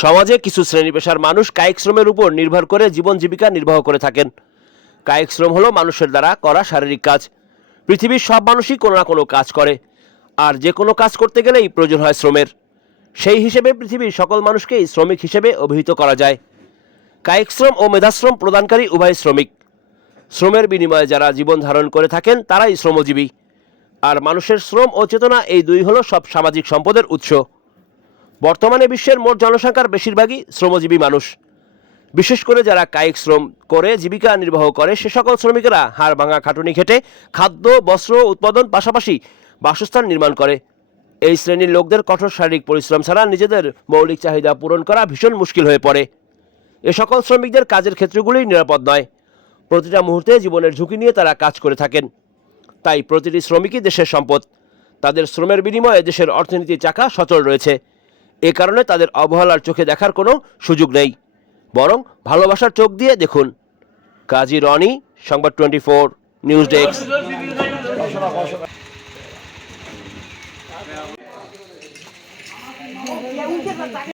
সমাজে কিছু শ্রেণী পেশার মানুষ কায়িক শ্রমের উপর নির্ভর করে জীবন জীবিকা নির্বাহ করে থাকেন। কায়িক শ্রম হলো মানুষের দ্বারা করা শারীরিক কাজ। পৃথিবীর সব মানুষই কোনো না কোনো কাজ করে, আর যে কোনো কাজ করতে গেলেই প্রয়োজন হয় শ্রমের। সেই হিসেবে পৃথিবীর সকল মানুষকেই শ্রমিক হিসেবে অভিহিত করা যায়। কায়িক শ্রম ও মেধাশ্রম প্রদানকারী উভয় শ্রমিক। শ্রমের বিনিময়ে যারা জীবন ধারণ করে থাকেন তারাই শ্রমজীবী। আর মানুষের শ্রম ও চেতনা এই দুই হলো সব সামাজিক সম্পদের উৎস। বর্তমানে বিশ্বের মোট জনসংখ্যার বেশিরভাগই শ্রমজীবী মানুষ। বিশেষ করে যারা কায়িক শ্রম করে জীবিকা নির্বাহ করে সে সকল শ্রমিকেরা হাড় ভাঙা খাটুনি খেটে খাদ্য বস্ত্র উৎপাদন পাশাপাশি বাসস্থান নির্মাণ করে। এই শ্রেণীর লোকদের কঠোর শারীরিক পরিশ্রম ছাড়া নিজেদের মৌলিক চাহিদা পূরণ করা ভীষণ মুশকিল হয়ে পড়ে। এ সকল শ্রমিকদের কাজের ক্ষেত্রগুলি নিরাপদ নয়। প্রতিটা মুহূর্তে জীবনের ঝুঁকি নিয়ে তারা কাজ করে থাকেন। তাই প্রতিটি শ্রমিকই দেশের সম্পদ। তাদের শ্রমের বিনিময়ে দেশের অর্থনীতির চাকা সচল রয়েছে। এ কারণে তাদের অবহেলার চোখে দেখার কোনো সুযোগ নেই, বরং ভালোবাসার চোখ দিয়ে দেখুন। কাজী রনি, সংবাদ 24 নিউজ ডেস্ক।